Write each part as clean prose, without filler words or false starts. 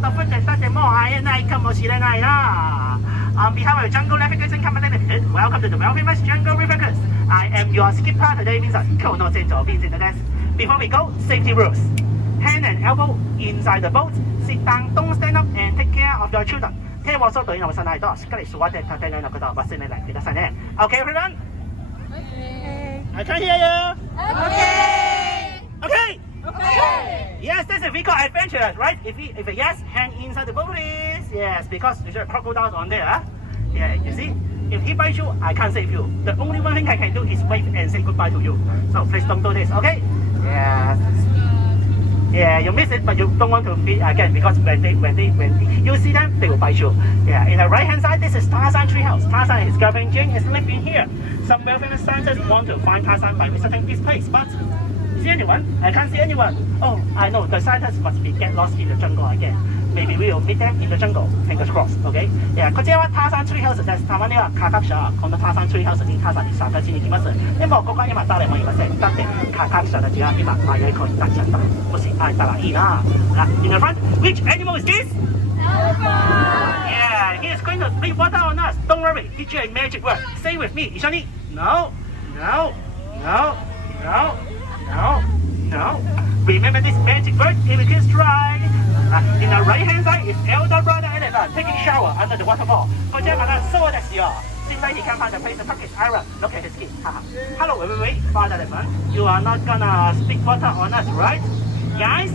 なんと船長でも会えないかもしれないな。On behalf of Jungle Navigation Company Limited, welcome to the world famous Jungle River Cruise. I am your skipper today, Vincent. 香港船長Vincentです。Before we go, safety rules. Hand and elbow inside the boat. Sit down, don't stand up, and take care of your children. 手を外に押さないとしっかり座って立てないのことを忘れないでくださいね。Okay, everyone? Okay. I can't hear you. Okay. Okay. Okay. Yes, that's if we call adventurous, right? If a yes, hand inside the boat, please. Yes, because there's a crocodile on there. Yeah, you see? If he bites you, I can't save you. The only one thing I can do is wave and say goodbye to you. So please don't do this, okay? Yeah. Yeah, you miss it, but you don't want to feed again because when you see them, they will bite you. Yeah, in the right hand side, this is Tarzan treehouse. Tarzan and his girlfriend Jane is living here. Some well-famous scientists want to find Tarzan by visiting this place, but see anyone? I can't see anyone. Oh, I know, the scientists must be get lost in the jungle again. Maybe we will meet them in the jungle. Fingers crossed, okay? Yeah, こちらはターザンツリーハウスです。たまには科学者はこのターザンツリーハウスにターザンに参加しに来ます。でもここは今誰もいません。だって科学者たちが今迷い込みになっちゃった。もし会えたらいいな。In the front, which animal is this? Elephant. Yeah, he is going to spit water on us. Don't worry, teach you a magic word. Say with me, 一緒に。No, no, no, no, no, no. Remember this magic word if it is dry. In the right hand side is elder brother elephant taking shower under the waterfall. こちらがそうですよ。現在你看他的 face pocket iron. Look at his skin. Hello, wait, father elephant. You are not gonna spit water on us, right? Guys,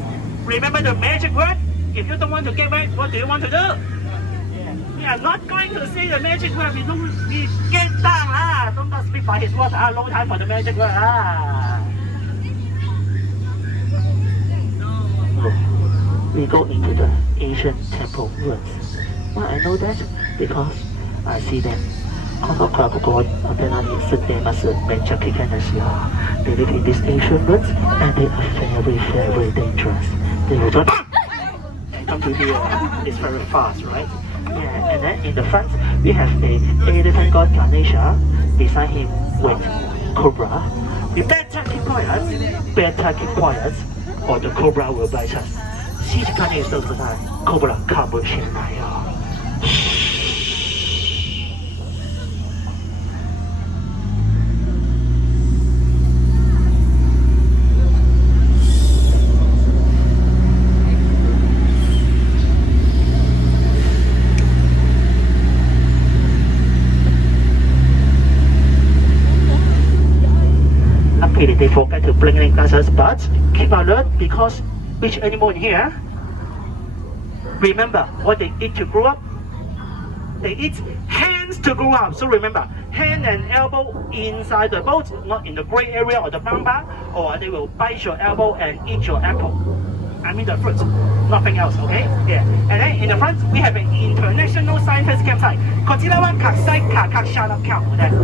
remember the magic word? If you don't want to get wet, what do you want to do? We are not going to say the magic word. We get down. Don't spit by his water. No time for the magic word. We go into the ancient temple ruins. Why I know that? Because I see them. この科学校アテナに住んでいます。めっちゃ危険ですよ。They live in these ancient ruins and they are very, very dangerous. They will just come to here. It's very fast, right? Yeah, and then in the front we have a elephant god Ganesha. Beside him with cobra. You better keep quiet, or the cobra will bite us. 静かにしてください。コブラかもしれないよ。Luckily, they forget to blink glasses, but keep alert because which animal in here? Remember what they eat to grow up? They eat hands to grow up. So remember, hand and elbow inside the boat, not in the gray area or the brown bar, or they will bite your elbow and eat your apple. I mean the fruit, nothing else, okay? Yeah. And then in the front, we have an international scientist campsite. こちらは国際科学者のキャンプです。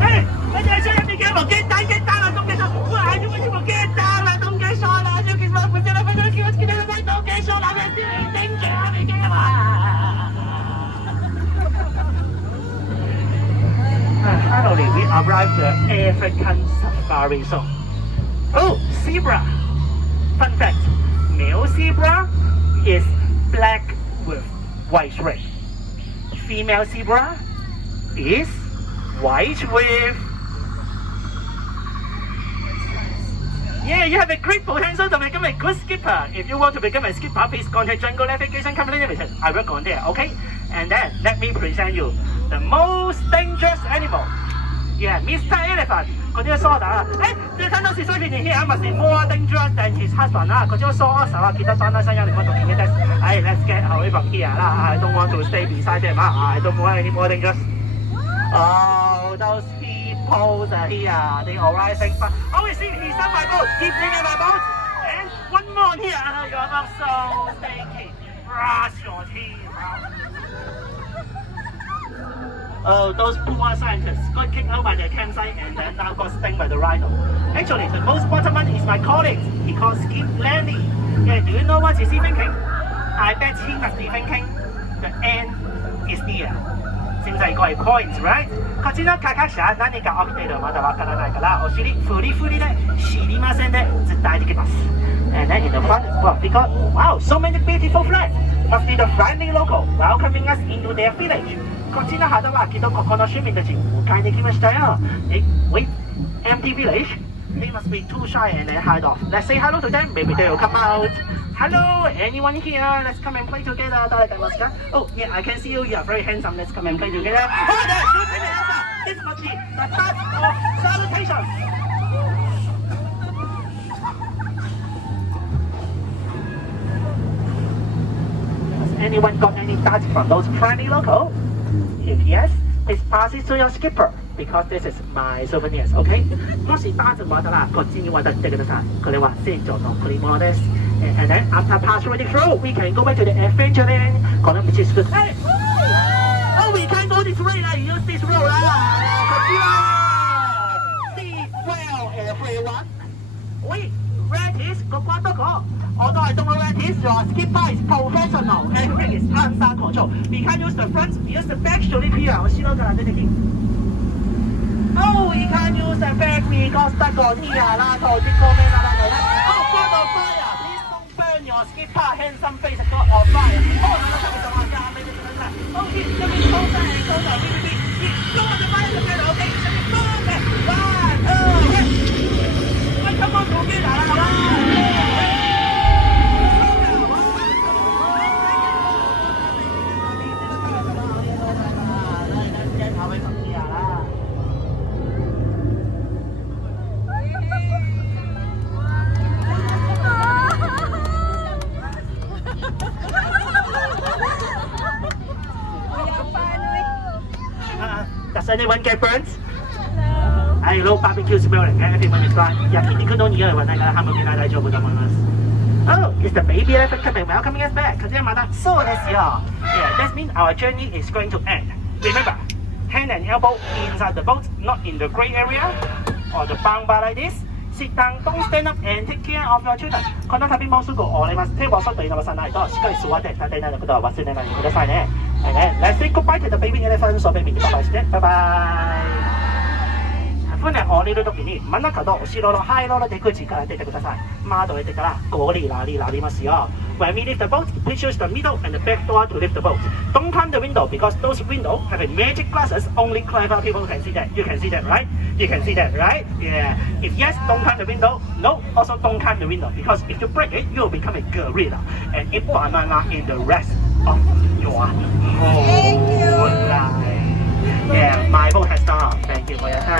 Hey, 我哋出入邊嘅冇get down 啦，don't get down。我係點解冇get down 啦？Don't get shot 啦！要其實我本身都非常叫你哋don't get shot 啦，你頂住啊！你驚嘛？Finally, we arrived at the African Safari Zone. Oh, zebra! Fun fact. Male zebra is black with white stripe. Female zebra is white with... Yeah, you have a great potential to become a good skipper. If you want to become a skipper, please contact Jungle Navigation Company Limited. I work on there, okay? And then let me present you the most dangerous animal. Yeah, Mr. Elephant. 嗰啲梳打你睇到是水片here must be more dangerous than his husband 嗰啲梳手記得裝得聲音嚟講讀嘅 let's get away from here 啦 I don't want to stay beside them I don't want any more dangerous. Oh, those people here, they alright think but oh, see, he's on my boat, keep leaving my boat. And one more here, you're not so stinky. Brush your teeth. Oh, those poor scientists got kicked out by their campsite and then now got stung by the rhino. Actually, the most bottom one is my colleague. He calls Skip Landy. Yeah, do you know what is he thinking? I bet he must be thinking the end is near. Seems like got a point, right? こちら科学者何が起きているまだわからないからお尻フリフリで知りませんで伝えてきます。And then in the front, well, because wow, so many beautiful flags. must be the friendly local welcoming us into their village. こっちの肌はきっとここの市民たち迎えに来ましたよ。Wait, empty village? They must be too shy and then hide off. Let's say hello to them, maybe they will come out. Hello, anyone here? Let's come and play together. 誰かいますか? Oh, yeah, I can see you. You are very handsome. Let's come and play together. Oh, there, shooting the answer. This must be the touch of salutation. Has anyone got any touch from those friendly local? If yes, please pass it to your skipper because this is my souvenirs, okay? もしダーツもらったらこっちに渡ってください。これは船長の贈り物です。And then after passing through, we can go back to the adventure lane. この道すぐ。Hey! Oh, we can't go this way. Use this road. こっちは。See well, everyone. Wait, where is ここはどこ？Although I don't know where it is, your skipper is professional. Everything is under control. We can't use the front, use the back to leave here. 後ろから出てき。Oh, we can't use the back because stuck on here 啦，頭先講咩啦？Oh, for the fire, please don't burn your skipper handsome face got on fire. Oh, 哦，一邊收晒，收晒，邊，跟我哋翻去嘅，OK，收嘅，1、2、3，喂，come on，做咩嚟啦？Does anyone get burnt? No. I love barbecue smelling. Everyone is fine. 焼肉の匂いはないからハム見ない大丈夫と思います。Oh, it's the baby elephant coming, welcoming us back. こちらまたそうですよ。Yeah, that means our journey is going to end. Remember, hand and elbow inside the boat, not in the gray area or the bunk bar like this. Sit down, don't stand up and take care of your children. この旅もすぐ終わります。手をそっと入れさないとしっかり座って立てないことは忘れないでくださいね。And then let's say goodbye to the baby elephant. So baby にバイバイして、バイバイ。船降りるときに真ん中の後ろの灰色の出口から出てください。窓を出てからゴリラリラりますよ。When we leave the boat, please use the middle and the back door to lift the boat. Don't climb the window because those windows have magic glasses. Only clever people can see that. You can see that, right? You can see that, right? Yeah. If yes, don't climb the window. No, also don't climb the window because if you break it, you will become a gorilla and eat banana in the rest of your whole life. Yeah, my boat has stopped. Thank you for your time.